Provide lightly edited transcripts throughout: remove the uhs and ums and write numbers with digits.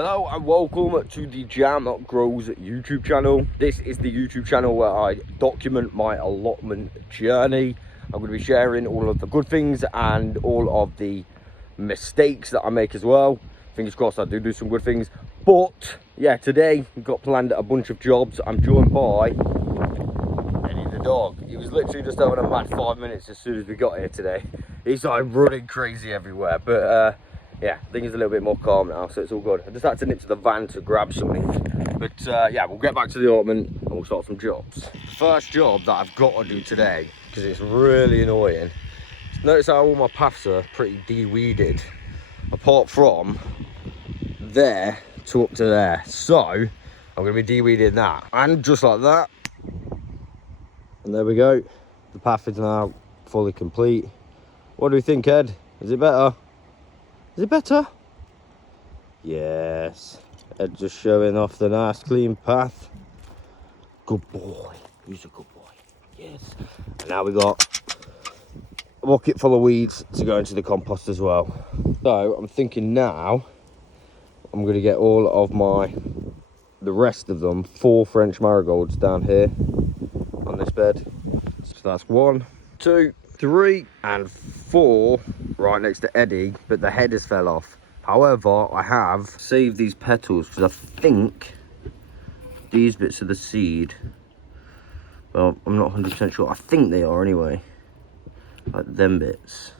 Hello and welcome to the Jam Grows YouTube channel. This is the YouTube channel where I document my allotment journey. I'm going to be sharing all of the good things and all of the mistakes that I make as well. Fingers crossed I do some good things. But yeah, today we've got planned a bunch of jobs. I'm joined by Eddie the dog. He was literally just having a mad 5 minutes as soon as we got here today. He started running crazy everywhere, but yeah, I think it's a little bit more calm now, so it's all good. I just had to nip to the van to grab something. But yeah, we'll get back to the allotment and we'll start some jobs. The first job that I've got to do today, because it's really annoying, notice how all my paths are pretty de-weeded, apart from there to up to there. So, I'm going to be de-weeding that. And just like that. And there we go. The path is now fully complete. What do we think, Ed? Is it better? Is it better? Yes. Ed just showing off the nice clean path. Good boy. He's a good boy. Yes. And now we got a bucket full of weeds to go into the compost as well. So I'm thinking now I'm going to get all of the rest of them, 4 French marigolds down here on this bed. So that's 1, 2, 3 and 4 right next to Eddie, but the headers fell off. However, I have saved these petals because I think these bits are the seed. Well, I'm not 100% sure. I think they are anyway. Like them bits.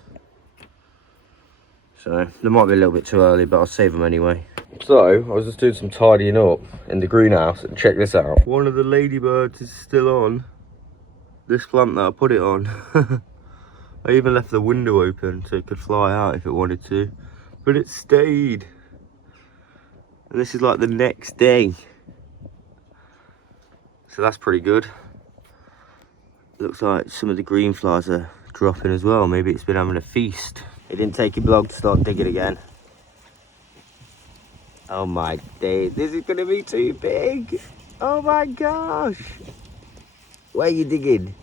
So they might be a little bit too early, but I'll save them anyway. So I was just doing some tidying up in the greenhouse, and check this out. One of the ladybirds is still on this plant that I put it on. I even left the window open so it could fly out if it wanted to, but it stayed. And this is like the next day, so that's pretty good. Looks like some of the green flies are dropping as well. Maybe it's been having a feast. It didn't take it long to start digging again. Oh my days, this is gonna be too big. Oh my gosh. Where are you digging?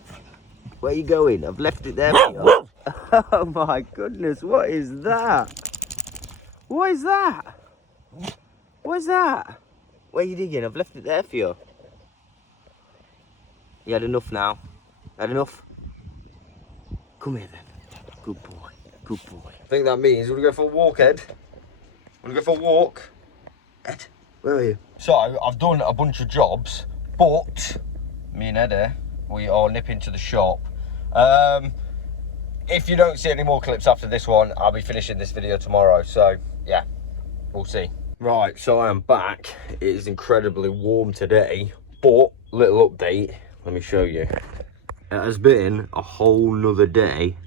Where are you going? I've left it there for you. Oh my goodness, what is that? What is that? What is that? Where are you digging? I've left it there for you. You had enough now? Had enough? Come here then. Good boy, good boy. I think that means we're gonna go for a walk, Ed. We're gonna go for a walk. Ed, where are you? So, I've done a bunch of jobs, but me and Ed we are nipping to the shop. If you don't see any more clips after this one, I'll be finishing this video tomorrow, so yeah, we'll see. Right, so I am back. It is incredibly warm today, but little update, let me show you. It has been a whole nother day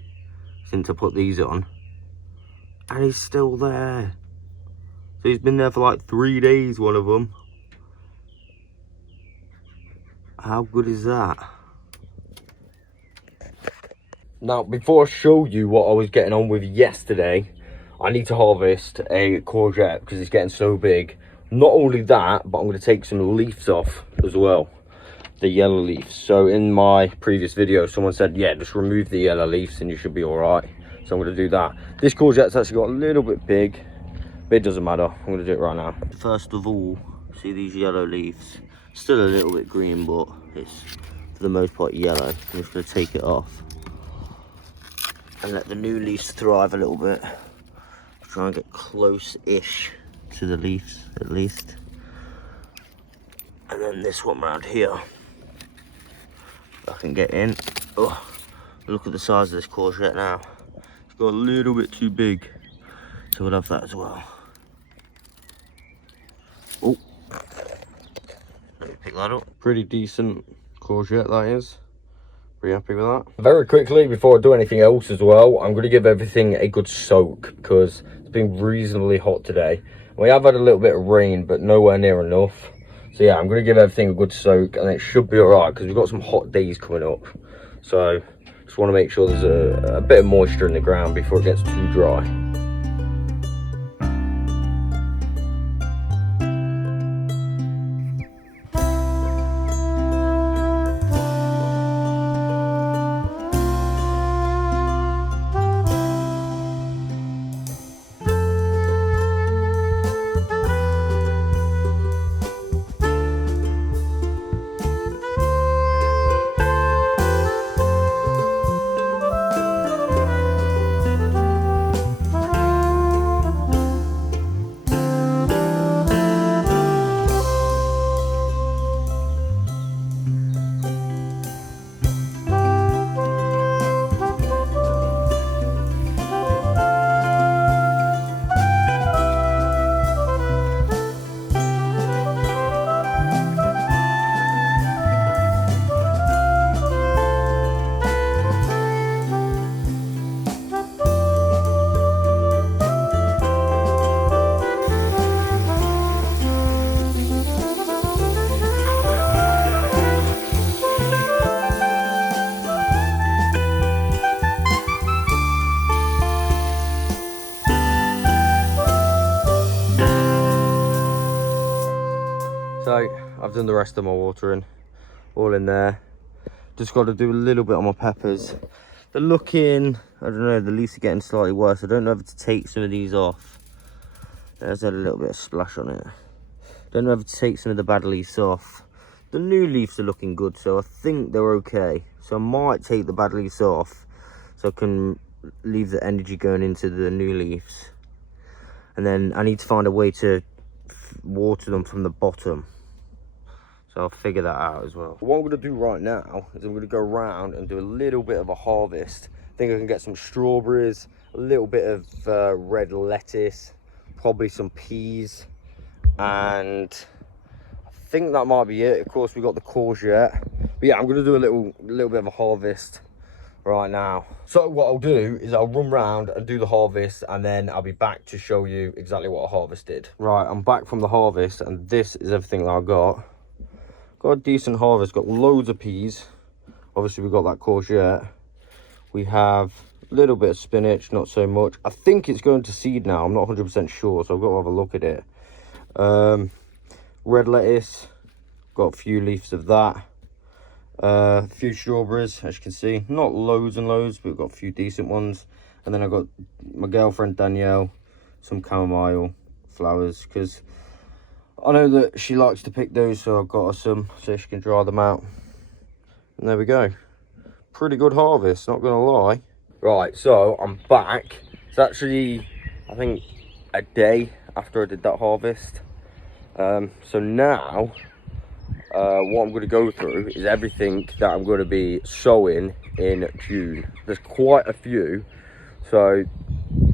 since I put these on, and he's still there. So he's been there for like 3 days, one of them. How good is that? Now, before I show you what I was getting on with yesterday, I need to harvest a courgette because it's getting so big. Not only that, but I'm going to take some leaves off as well, the yellow leaves. So in my previous video, someone said, yeah, just remove the yellow leaves and you should be all right. So I'm going to do that. This courgette's actually got a little bit big, but it doesn't matter. I'm going to do it right now. First of all, see these yellow leaves? Still a little bit green, but it's for the most part yellow. I'm just going to take it off and let the new leaves thrive a little bit. Try and get close-ish to the leaves at least. And then this one around here, I can get in. Oh, look at the size of this courgette now. It's got a little bit too big, so we'll have that as well. Oh, let me pick that up. Pretty decent courgette that is. Pretty happy with that. Very quickly, before I do anything else as well, I'm going to give everything a good soak because it's been reasonably hot today. We have had a little bit of rain, but nowhere near enough. So yeah, I'm going to give everything a good soak and it should be alright because we've got some hot days coming up. So just want to make sure there's a bit of moisture in the ground before it gets too dry. So I've done the rest of my watering, all in there. Just got to do a little bit on my peppers. They're looking, I don't know, the leaves are getting slightly worse. I don't know if to take some of these off. There's a little bit of splash on it. Don't know if to take some of the bad leaves off. The new leaves are looking good, so I think they're okay. So I might take the bad leaves off so I can leave the energy going into the new leaves. And then I need to find a way to water them from the bottom. So I'll figure that out as well. What I'm going to do right now is I'm going to go around and do a little bit of a harvest. I think I can get some strawberries, a little bit of red lettuce, probably some peas, and I think that might be it. Of course, we've got the courgette. But yeah, I'm going to do a little bit of a harvest right now. So what I'll do is I'll run round and do the harvest, and then I'll be back to show you exactly what I harvested. Right, I'm back from the harvest, and this is everything that I got. Got a decent harvest, got loads of peas. Obviously we've got that courgette. We have a little bit of spinach, not so much. I think it's going to seed now, I'm not 100% sure, so I've got to have a look at it. Red lettuce, got a few leaves of that. A few strawberries, as you can see, not loads and loads, but we've got a few decent ones. And then I've got my girlfriend Danielle, some chamomile flowers, because I know that she likes to pick those, so I've got her some so she can dry them out. And there we go. Pretty good harvest, not gonna lie. Right, so I'm back. It's actually, I think, a day after I did that harvest. So now, what I'm going to go through is everything that I'm going to be sowing in June. There's quite a few, so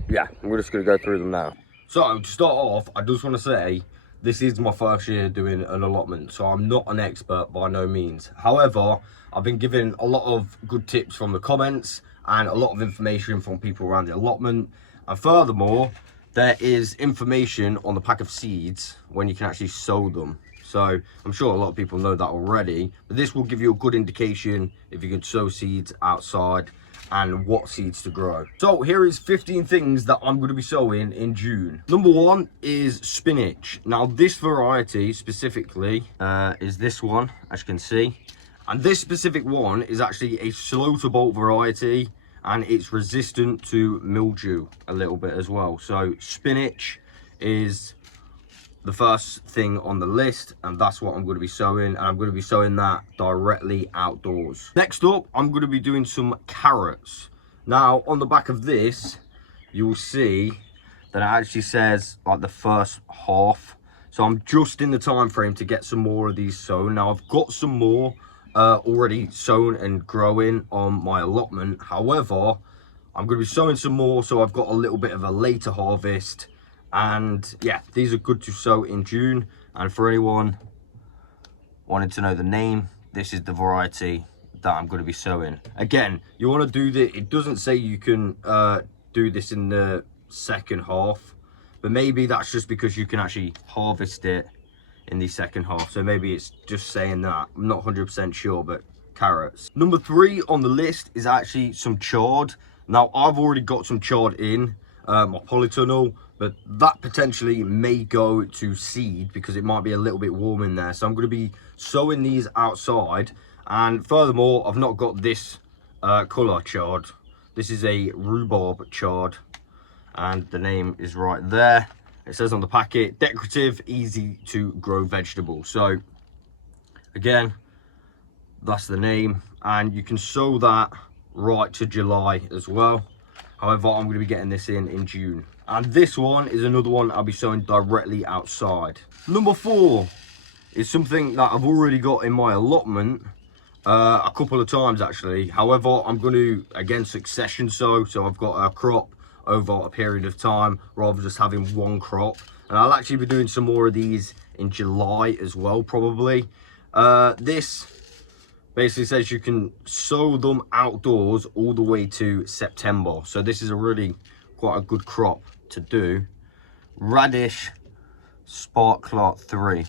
yeah, we're just going to go through them now. So to start off, I just want to say this is my first year doing an allotment, so I'm not an expert by no means. However, I've been given a lot of good tips from the comments and a lot of information from people around the allotment, and furthermore, there is information on the pack of seeds when you can actually sow them. So I'm sure a lot of people know that already, but this will give you a good indication if you can sow seeds outside and what seeds to grow. So here is 15 things that I'm going to be sowing in June. Number one is spinach. Now this variety specifically is this one, as you can see. And this specific one is actually a slow to bolt variety, and it's resistant to mildew a little bit as well. So spinach is the first thing on the list, and that's what I'm going to be sowing, and I'm going to be sowing that directly outdoors. Next up, I'm going to be doing some carrots. Now on the back of this you will see that it actually says like the first half, so I'm just in the time frame to get some more of these sown. Now I've got some more already sown and growing on my allotment. However, I'm going to be sowing some more, so I've got a little bit of a later harvest. And yeah, these are good to sow in June. And for anyone wanting to know the name, this is the variety that I'm going to be sowing. Again, you want to do this, it doesn't say you can do this in the second half, but maybe that's just because you can actually harvest it in the second half. So maybe it's just saying that. I'm not 100% sure, but carrots. Number 3 on the list is actually some chard. Now I've already got some chard in my polytunnel, but that potentially may go to seed because it might be a little bit warm in there. So I'm going to be sowing these outside. And furthermore, I've not got this colour chard. This is a rhubarb chard, and the name is right there. It says on the packet, decorative, easy to grow vegetable. So again, that's the name, and you can sow that right to July as well. However, I'm going to be getting this in June. And this one is another one I'll be sowing directly outside. Number 4 is something that I've already got in my allotment a couple of times actually. However, I'm going to again succession sow, so I've got a crop over a period of time rather than just having one crop. And I'll actually be doing some more of these in July as well, probably. This basically says you can sow them outdoors all the way to September. So this is a really quite a good crop to do. Radish Sparkler 3,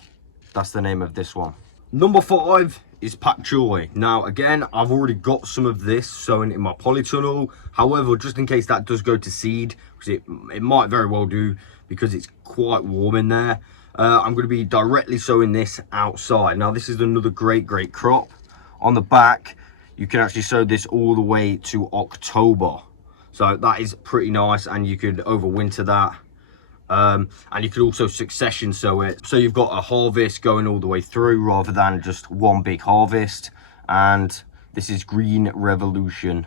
that's the name of this one. Number 5 is pak choy. Now again, I've already got some of this sown in my polytunnel. However, just in case that does go to seed, because it might very well do because it's quite warm in there, I'm going to be directly sowing this outside. Now this is another great crop. On the back you can actually sow this all the way to October, so that is pretty nice, and you could overwinter that. And you could also succession sow it, so you've got a harvest going all the way through rather than just one big harvest. And this is Green Revolution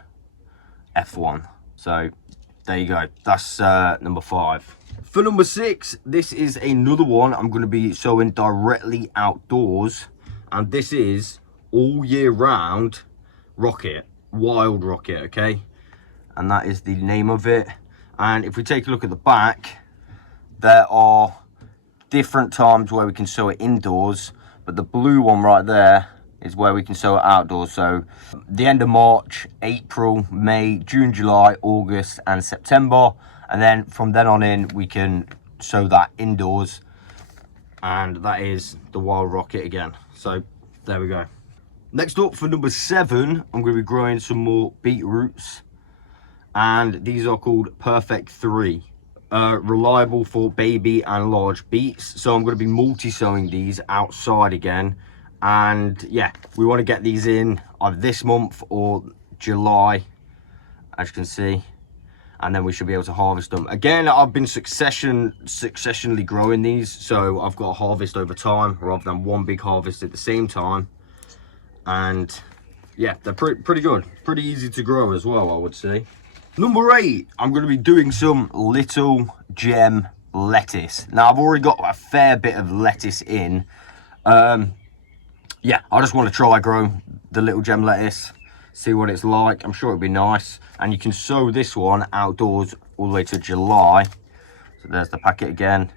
F1. So there you go, that's number 5. For number 6, this is another one I'm going to be sowing directly outdoors, and this is all year round rocket, wild rocket, okay, and that is the name of it. And if we take a look at the back, there are different times where we can sow it indoors, but the blue one right there is where we can sow it outdoors. So the end of March, April, May, June, July, August and September, and then from then on in we can sow that indoors, and that is the wild rocket again. So there we go. Next up, for number 7, I'm going to be growing some more beetroots, and these are called Perfect 3. Reliable for baby and large beets. So I'm going to be multi-sowing these outside again, and yeah, we want to get these in either this month or July, as you can see, and then we should be able to harvest them. Again, I've been successionally growing these, so I've got a harvest over time rather than one big harvest at the same time. And yeah, they're pretty good, pretty easy to grow as well, I would say. Number 8, I'm going to be doing some little gem lettuce. Now I've already got a fair bit of lettuce in. Yeah, I just want to try grow the little gem lettuce, see what it's like. I'm sure it'll be nice. And you can sow this one outdoors all the way to July. So there's the packet again.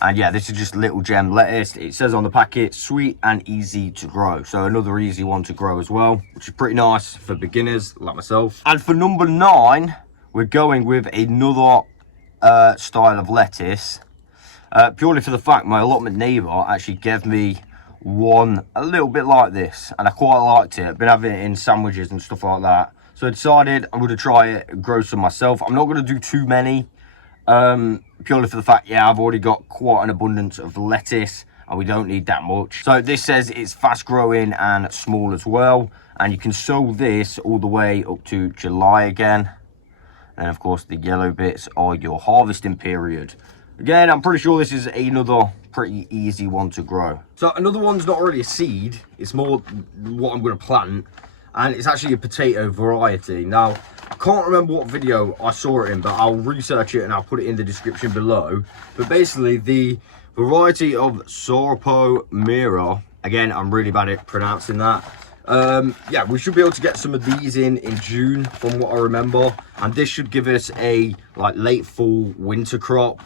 And yeah, this is just little gem lettuce. It says on the packet, sweet and easy to grow. So another easy one to grow as well, which is pretty nice for beginners like myself. And for number 9, we're going with another style of lettuce. Purely for the fact my allotment neighbour actually gave me one a little bit like this, and I quite liked it. I've been having it in sandwiches and stuff like that. So I decided I'm going to try it and grow some myself. I'm not going to do too many. Purely for the fact, yeah, I've already got quite an abundance of lettuce and we don't need that much. So this says it's fast growing and small as well, and you can sow this all the way up to July again. And of course the yellow bits are your harvesting period. Again, I'm pretty sure this is another pretty easy one to grow. So another one's not really a seed, it's more what I'm going to plant, and it's actually a potato variety. Now I can't remember what video I saw it in, but I'll research it and I'll put it in the description below. But basically the variety of Sorpo Mira, again, I'm really bad at pronouncing that. Yeah, we should be able to get some of these in June from what I remember, and this should give us a like late fall winter crop.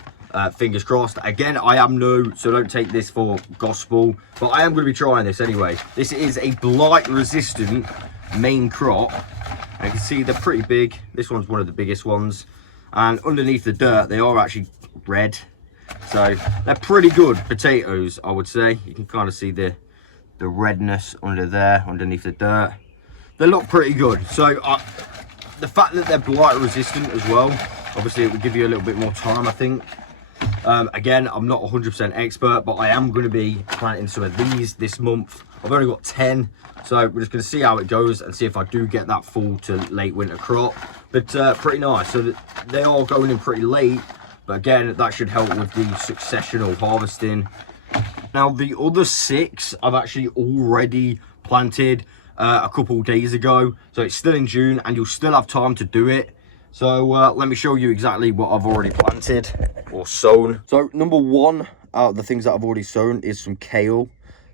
Fingers crossed. Again, I am new, so don't take this for gospel, but I am going to be trying this anyway. This is a blight resistant main crop. You can see they're pretty big. This one's one of the biggest ones, and underneath the dirt they are actually red, so they're pretty good potatoes, I would say. You can kind of see the redness under there underneath the dirt. They look pretty good. So the fact that they're blight resistant as well, obviously it will give you a little bit more time, I think. Again, I'm not 100% expert, but I am going to be planting some of these this month. I've only got 10, so we're just going to see how it goes and see if I do get that full to late winter crop. But pretty nice. So they are going in pretty late, but again, that should help with the successional harvesting. Now the other 6 I've actually already planted a couple days ago, so it's still in June and you'll still have time to do it. So let me show you exactly what I've already planted or sown. So number 1 out of the things that I've already sown is some kale.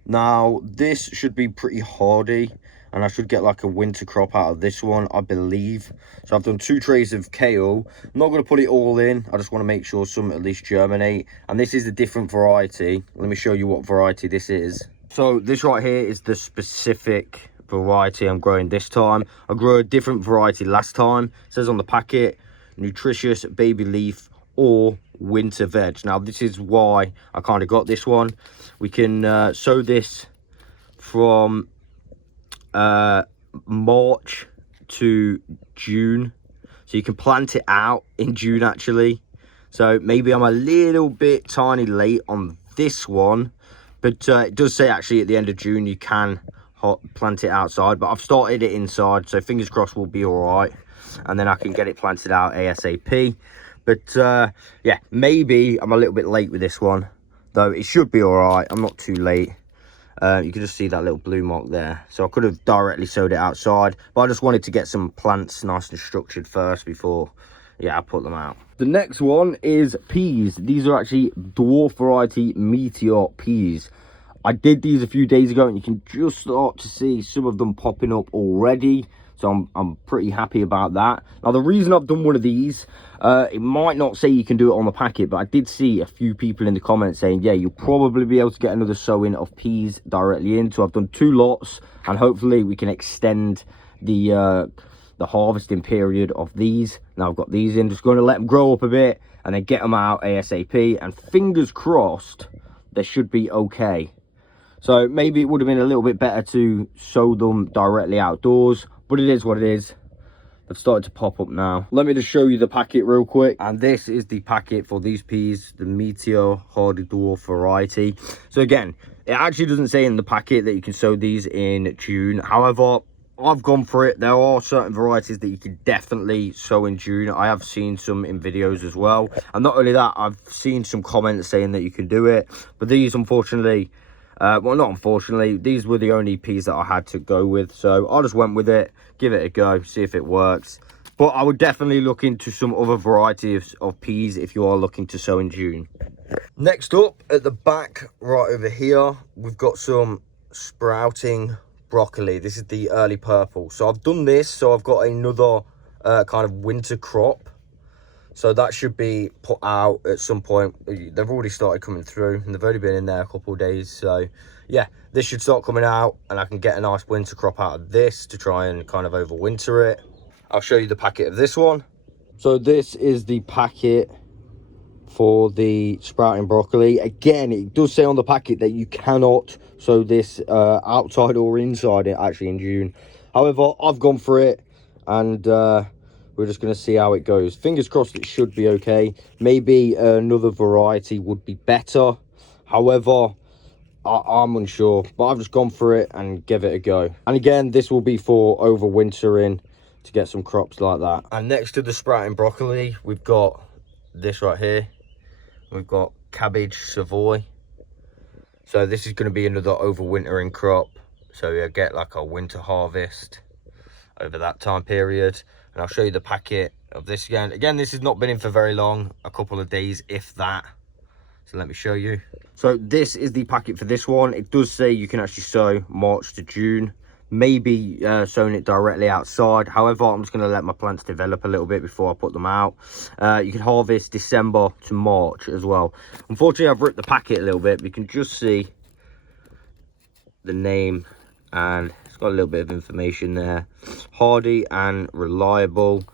Now this should be pretty hardy, and I should get like a winter crop out of this one, I believe. So I've done 2 trays of kale. I'm not going to put it all in, I just want to make sure some at least germinate. And this is a different variety. Let me show you what variety this is. So this right here is the specific variety I'm growing this time. I grew a different variety last time. It says on the packet, nutritious baby leaf or winter veg. Now this is why I kind of got this one. We can sow this from March to June, so you can plant it out in June actually. So maybe I'm a little bit tiny late on this one, but it does say actually at the end of June you can plant it outside, but I've started it inside, so fingers crossed we'll be all right, and then I can get it planted out ASAP. But yeah, maybe I'm a little bit late with this one, though it should be all right. I'm not too late. You can just see that little blue mark there, so I could have directly sowed it outside, but I just wanted to get some plants nice and structured first before, yeah, I put them out. The next one is peas. These are actually dwarf variety meteor peas. I did these a few days ago, and you can just start to see some of them popping up already, so I'm pretty happy about that. Now, the reason I've done one of these, it might not say you can do it on the packet, but I did see a few people in the comments saying, yeah, you'll probably be able to get another sowing of peas directly in. So I've done 2 lots, and hopefully we can extend the harvesting period of these. Now I've got these in, just going to let them grow up a bit and then get them out ASAP, and fingers crossed they should be okay. So maybe it would have been a little bit better to sow them directly outdoors, but it is what it is. They've started to pop up now. Let me just show you the packet real quick. And this is the packet for these peas, the Meteor Hardy Dwarf variety. So again, it actually doesn't say in the packet that you can sow these in June. However, I've gone for it. There are certain varieties that you can definitely sow in June. I have seen some in videos as well. And not only that, I've seen some comments saying that you can do it. But these, unfortunately, well, not unfortunately, these were the only peas that I had to go with. So I just went with it, give it a go, see if it works. But I would definitely look into some other varieties of peas if you are looking to sow in June. Next up, at the back right over here, we've got some sprouting broccoli. This is the early purple. So I've done this, so I've got another kind of winter crop. So that should be put out at some point. They've already started coming through, and they've only been in there a couple of days. So yeah, this should start coming out, and I can get a nice winter crop out of this to try and kind of overwinter it. I'll show you the packet of this one. So this is the packet for the sprouting broccoli. Again, it does say on the packet that you cannot sow this outside or inside it actually in June. However, I've gone for it, and we're just going to see how it goes. Fingers crossed it should be okay. Maybe another variety would be better. However, I'm unsure, but I've just gone for it and give it a go. And again, this will be for overwintering to get some crops like that. And next to the sprouting broccoli, we've got this right here. We've got cabbage Savoy. So this is going to be another overwintering crop. So you get like a winter harvest over that time period. And I'll show you the packet of this again. Again, this has not been in for very long, a couple of days, if that. So let me show you. So this is the packet for this one. It does say you can actually sow March to June. Maybe sowing it directly outside. However, I'm just going to let my plants develop a little bit before I put them out. You can harvest December to March as well. Unfortunately, I've ripped the packet a little bit. You can just see the name, and it's got a little bit of information there. Hardy and reliable,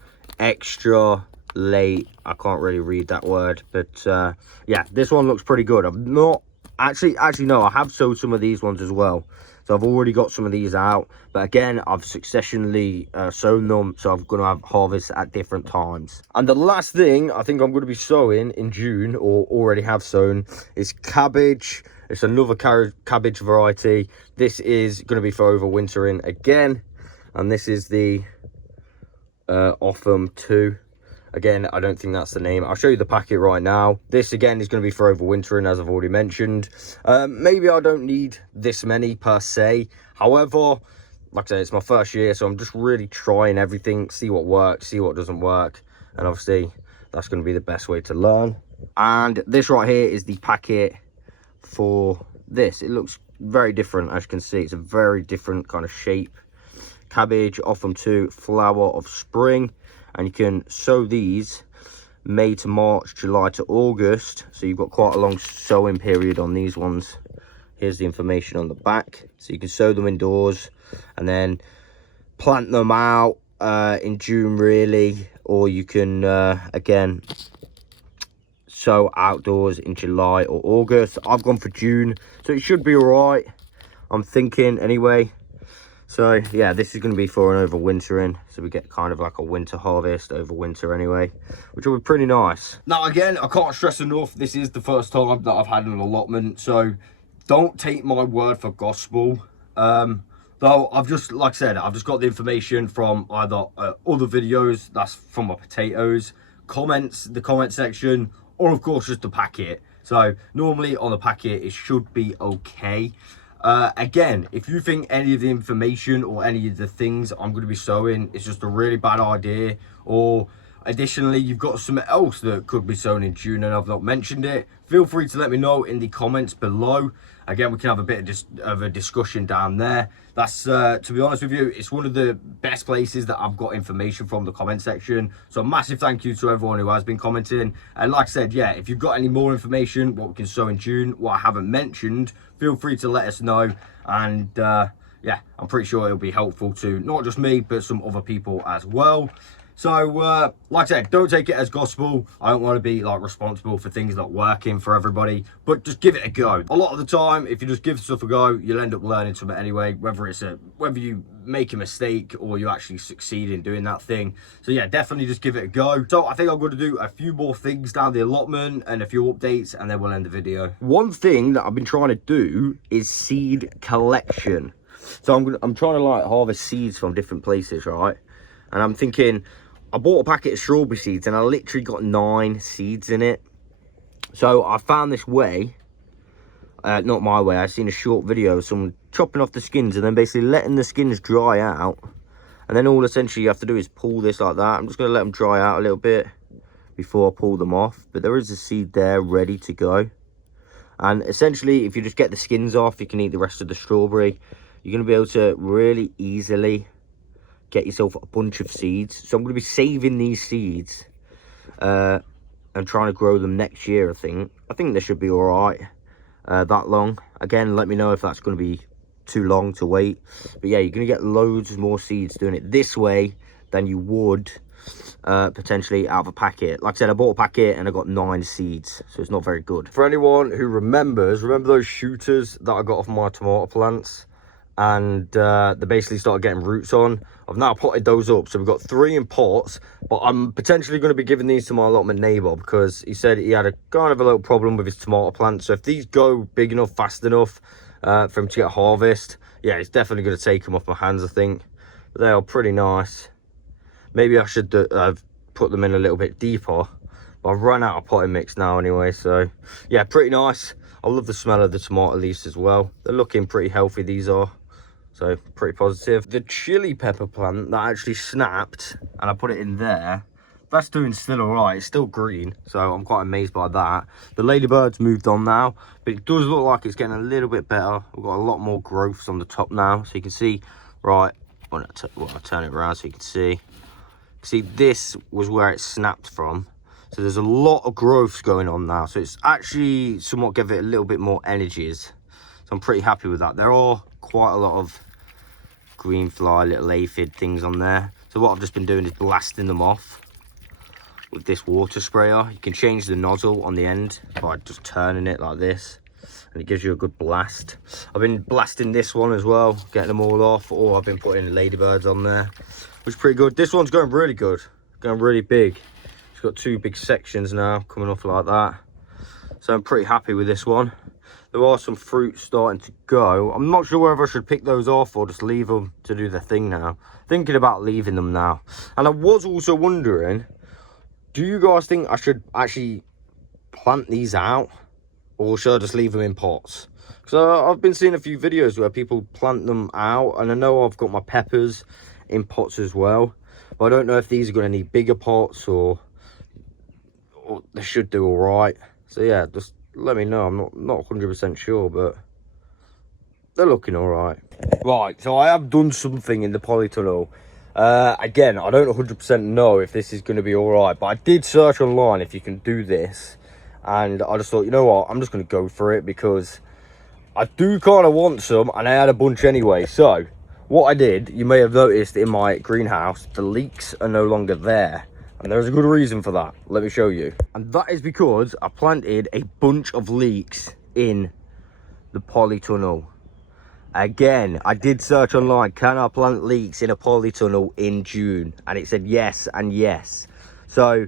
extra late. I can't really read that word, but yeah, this one looks pretty good. I've not actually no, I have sowed some of these ones as well. So I've already got some of these out, but again, I've successionally sown them, so I'm going to have harvests at different times. And the last thing I think I'm going to be sowing in June, or already have sown, is cabbage. It's another cabbage variety. This is going to be for overwintering again, and this is the Allotment 2. Again, I don't think that's the name. I'll show you the packet right now. This, again, is going to be for overwintering, as I've already mentioned. Maybe I don't need this many per se. However, like I said, it's my first year, so I'm just really trying everything, see what works, see what doesn't work. And obviously, that's going to be the best way to learn. And this right here is the packet for this. It looks very different, as you can see. It's a very different kind of shape. Cabbage, Allotment 2, flower of spring. And you can sow these May to March, July to August. So you've got quite a long sowing period on these ones. Here's the information on the back. So you can sow them indoors and then plant them out in June, really. Or you can, again, sow outdoors in July or August. I've gone for June, so it should be all right, I'm thinking anyway. So yeah, this is going to be for an overwintering, so we get kind of like a winter harvest over winter anyway, which will be pretty nice. Now again, I can't stress enough, this is the first time that I've had an allotment, so don't take my word for gospel. Though I've just, like I said, I've just got the information from either other videos, that's from my potatoes, comments, the comment section, or of course just the packet. So normally on the packet it should be okay. Again, if you think any of the information or any of the things I'm going to be sowing is just a really bad idea, or additionally you've got something else that could be sown in June and I've not mentioned it, feel free to let me know in the comments below. Again, we can have a bit of a discussion down there. That's to be honest with you, it's one of the best places that I've got information from, the comment section. So a massive thank you to everyone who has been commenting. And like I said, yeah, if you've got any more information, what we can sow in June, what I haven't mentioned, feel free to let us know. And yeah, I'm pretty sure it'll be helpful to not just me, but some other people as well. So like I said, don't take it as gospel. I don't want to be like responsible for things not working for everybody, but just give it a go. A lot of the time, if you just give stuff a go, you'll end up learning something anyway, whether you make a mistake or you actually succeed in doing that thing. So yeah, definitely just give it a go. So I think I'm going to do a few more things down the allotment and a few updates, and then we'll end the video. One thing that I've been trying to do is seed collection. So I'm trying to like harvest seeds from different places, right? And I'm thinking, I bought a packet of strawberry seeds and I literally got 9 seeds in it. So I found this way, not my way, I've seen a short video of someone chopping off the skins and then basically letting the skins dry out. And then all essentially you have to do is pull this like that. I'm just going to let them dry out a little bit before I pull them off. But there is a seed there ready to go. And essentially, if you just get the skins off, you can eat the rest of the strawberry. You're going to be able to really easily get yourself a bunch of seeds. So I'm going to be saving these seeds and trying to grow them next year. I think they should be all right that long. Again, let me know if that's going to be too long to wait. But yeah, you're going to get loads more seeds doing it this way than you would potentially out of a packet. Like I said, I bought a packet and I got 9 seeds, so it's not very good. For anyone who remember those shooters that I got off my tomato plants, and they basically started getting roots on. I've now potted those up, so we've got 3 in pots, but I'm potentially going to be giving these to my allotment neighbour because he said he had a kind of a little problem with his tomato plants. So if these go big enough, fast enough for him to get harvest, yeah, it's definitely going to take them off my hands, I think. But they are pretty nice. Maybe I should have put them in a little bit deeper, but I've run out of potting mix now anyway. So yeah, pretty nice. I love the smell of the tomato leaves as well. They're looking pretty healthy, these are. So pretty positive. The chili pepper plant that actually snapped and I put it in there, that's doing still all right. It's still green, so I'm quite amazed by that. The ladybirds moved on now, but it does look like it's getting a little bit better. We've got a lot more growths on the top now, so you can see, right, when I turn it around so you can see. See, this was where it snapped from. So there's a lot of growths going on now. So it's actually somewhat give it a little bit more energies. So I'm pretty happy with that. There are quite a lot of green fly, little aphid things on there. So what I've just been doing is blasting them off with this water sprayer. You can change the nozzle on the end by just turning it like this, and it gives you a good blast. I've been blasting this one as well, getting them all off, or I've been putting ladybirds on there, which is pretty good. This one's going really good, going really big. It's got 2 big sections now coming off like that, so I'm pretty happy with this one. There are some fruit starting to go. I'm not sure whether I should pick those off or just leave them to do their thing now. Thinking about leaving them now. And I was also wondering, do you guys think I should actually plant these out, or should I just leave them in pots? Because I've been seeing a few videos where people plant them out, and I know I've got my peppers in pots as well. But I don't know if these are going to need bigger pots or they should do all right. So yeah, just let me know. I'm not 100% sure, but they're looking all right. Right, so I have done something in the polytunnel. Again, I don't 100% know if this is going to be all right, but I did search online if you can do this, and I just thought, you know what, I'm just going to go for it because I do kind of want some, and I had a bunch anyway. So what I did, you may have noticed in my greenhouse, the leeks are no longer there. And there's a good reason for that. Let me show you. And that is because I planted a bunch of leeks in the polytunnel. Again, I did search online, can I plant leeks in a polytunnel in June? And it said yes and yes. So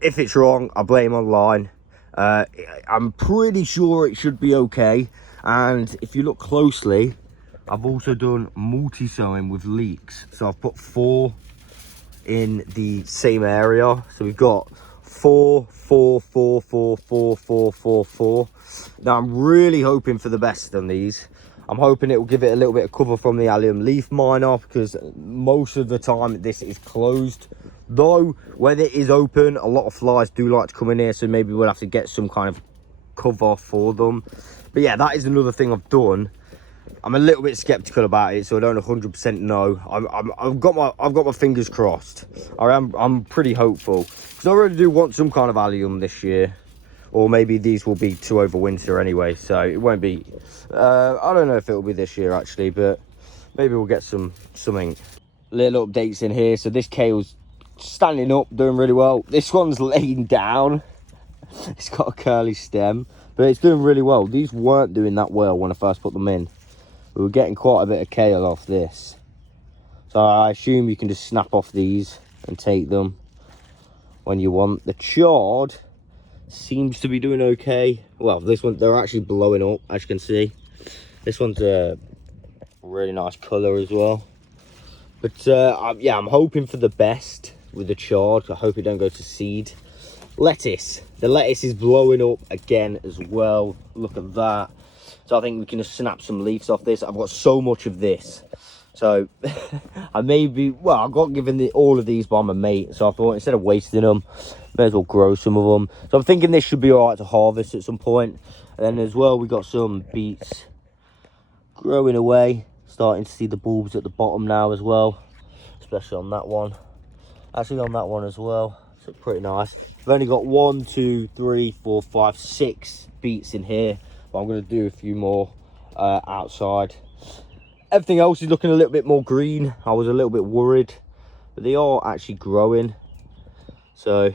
if it's wrong, I blame online. I'm pretty sure it should be okay. And if you look closely, I've also done multi-sowing with leeks. So I've put 4 in the same area. So we've got 4, 4, 4, 4, 4, 4, 4, 4. Now I'm really hoping for the best on these. I'm hoping it will give it a little bit of cover from the allium leaf miner, because most of the time this is closed. Though when it is open, a lot of flies do like to come in here, so maybe we'll have to get some kind of cover for them. But yeah, that is another thing I've done. I'm a little bit skeptical about it, so I don't 100% know. I've got my fingers crossed. I'm pretty hopeful, because I really do want some kind of allium this year. Or maybe these will be to overwinter anyway, so it won't be. I don't know if it'll be this year actually, but maybe we'll get something. Little updates in here. So this kale's standing up, doing really well. This one's laying down. It's got a curly stem, but it's doing really well. These weren't doing that well when I first put them in. We were getting quite a bit of kale off this, so I assume you can just snap off these and take them when you want. The chard seems to be doing okay. Well, this one, they're actually blowing up, as you can see. This one's a really nice color as well. But yeah, I'm hoping for the best with the chard. I hope it don't go to seed. Lettuce, the lettuce is blowing up again as well. Look at that. So I think we can just snap some leaves off this. I've got so much of this, so I may be, well, I got given all of these by my mate, so I thought instead of wasting them, may as well grow some of them. So I'm thinking this should be all right to harvest at some point. And then as well, we got some beets growing away, starting to see the bulbs at the bottom now as well, especially on that one, actually on that one as well. So pretty nice. I've only got 1, 2, 3, 4, 5, 6 beets in here, but I'm going to do a few more outside. Everything else is looking a little bit more green. I was a little bit worried, but they are actually growing, so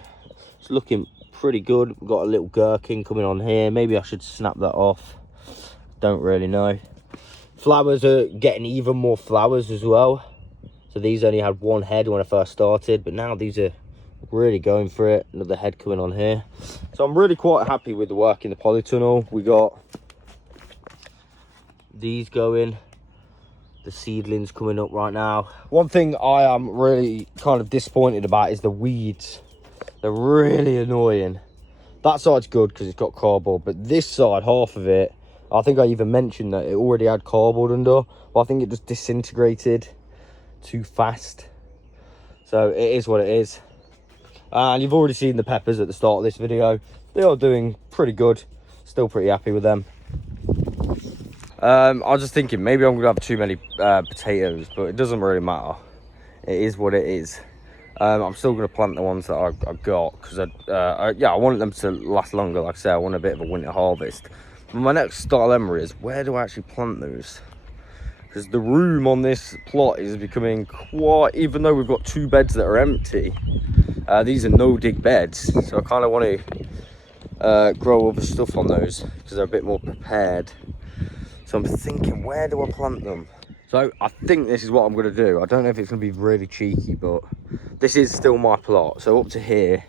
it's looking pretty good. We've got a little gherkin coming on here. Maybe I should snap that off, don't really know. Flowers are getting even more flowers as well. So these only had 1 head when I first started, but now these are really going for it. Another head coming on here. So I'm really quite happy with the work in the polytunnel. We got these going, the seedlings coming up right now. One thing I am really kind of disappointed about is the weeds. They're really annoying. That side's good because it's got cardboard, but this side, half of it, I think I even mentioned that it already had cardboard under, but I think it just disintegrated too fast. So it is what it is. And you've already seen the peppers at the start of this video. They are doing pretty good. Still pretty happy with them. I was just thinking maybe I'm gonna have too many potatoes, but it doesn't really matter. It is what it is. I'm still gonna plant the ones that I've got, because yeah, I want them to last longer. Like I say, I want a bit of a winter harvest. But my next dilemma is, where do I actually plant those? Because the room on this plot is becoming quite, even though we've got 2 beds that are empty, these are no dig beds, so I kind of want to grow other stuff on those because they're a bit more prepared. So I'm thinking, where do I plant them? So I think this is what I'm going to do. I don't know if it's going to be really cheeky, but this is still my plot. So up to here,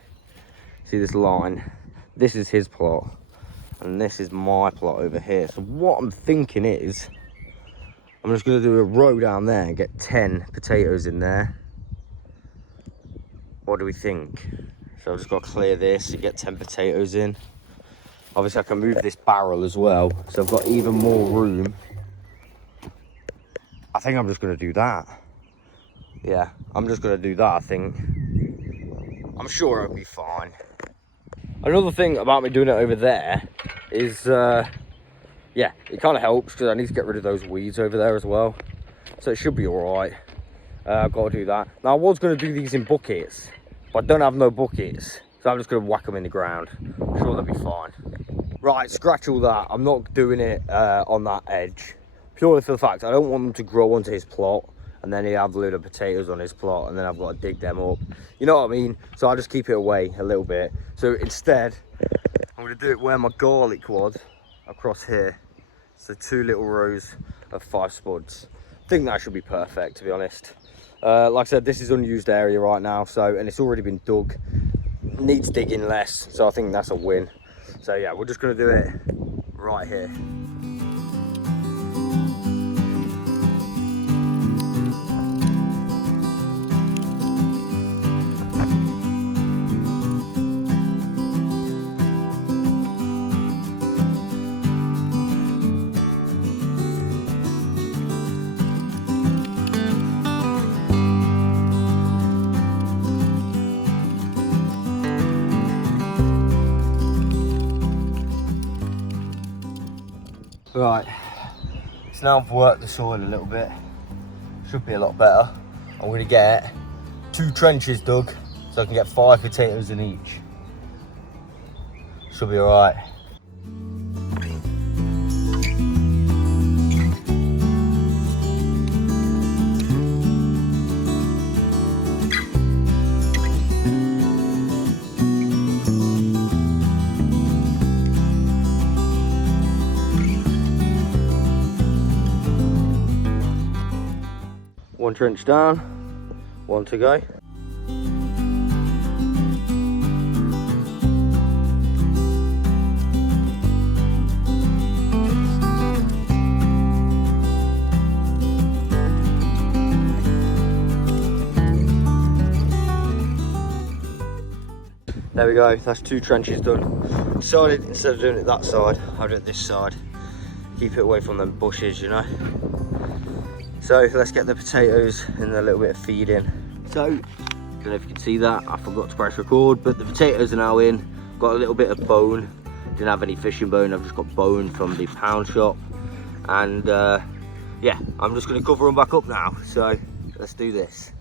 see this line? This is his plot, and this is my plot over here. So what I'm thinking is, I'm just going to do a row down there and get 10 potatoes in there. What do we think? So I've just got to clear this and get 10 potatoes in. Obviously I can move this barrel as well, so I've got even more room. I think I'm just going to do that. Yeah, I'm just going to do that, I think. I'm sure it'll be fine. Another thing about me doing it over there is, yeah, it kind of helps because I need to get rid of those weeds over there as well. So it should be all right. I've got to do that. Now I was going to do these in buckets, but I don't have no buckets. So I'm just going to whack them in the ground. I'm sure they'll be fine. Right, scratch all that. I'm not doing it on that edge. Purely for the fact I don't want them to grow onto his plot, and then he have a load of potatoes on his plot, and then I've got to dig them up. You know what I mean? So I'll just keep it away a little bit. So instead, I'm going to do it where my garlic was, across here. So 2 little rows of 5 spuds. I think that should be perfect, to be honest. Like I said, this is unused area right now, so, and it's already been dug. Needs digging less, so I think that's a win. So yeah, we're just gonna do it right here. Right, so now I've worked the soil a little bit, should be a lot better. I'm going to get 2 trenches dug so I can get 5 potatoes in each. Should be alright. One trench down, 1 to go. There we go, that's 2 trenches done. Decided instead of doing it that side, I'll do it this side. Keep it away from them bushes, you know. So let's get the potatoes and a little bit of feed in. So, I don't know if you can see that, I forgot to press record, but the potatoes are now in. Got a little bit of bone, didn't have any fishing bone, I've just got bone from the pound shop. And yeah, I'm just gonna cover them back up now. So let's do this.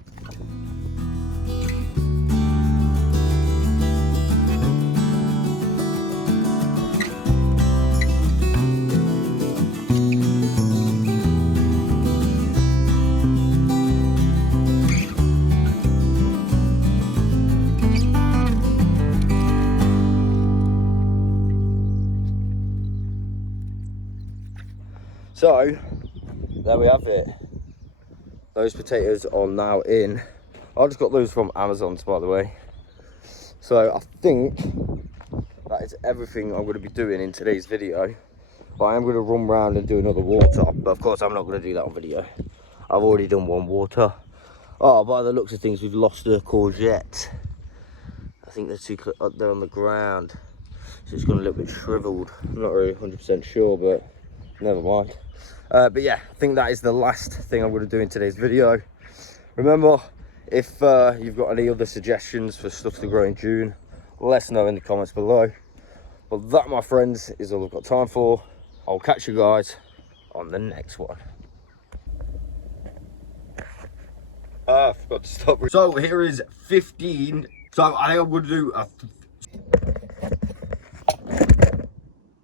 So, there we have it. Those potatoes are now in. I just got those from Amazon, by the way. So, I think that is everything I'm going to be doing in today's video. But I am going to run around and do another water. But of course, I'm not going to do that on video. I've already done 1 water. Oh, by the looks of things, we've lost a courgette. I think they're too up there on the ground. So it's gone a little bit shriveled. I'm not really 100% sure, but never mind. But yeah, I think that is the last thing I'm going to do in today's video. Remember, if you've got any other suggestions for stuff to grow in June, let us know in the comments below. But that, my friends, is all I've got time for. I'll catch you guys on the next one. I forgot to stop. So here is 15. So I think I'm going to do a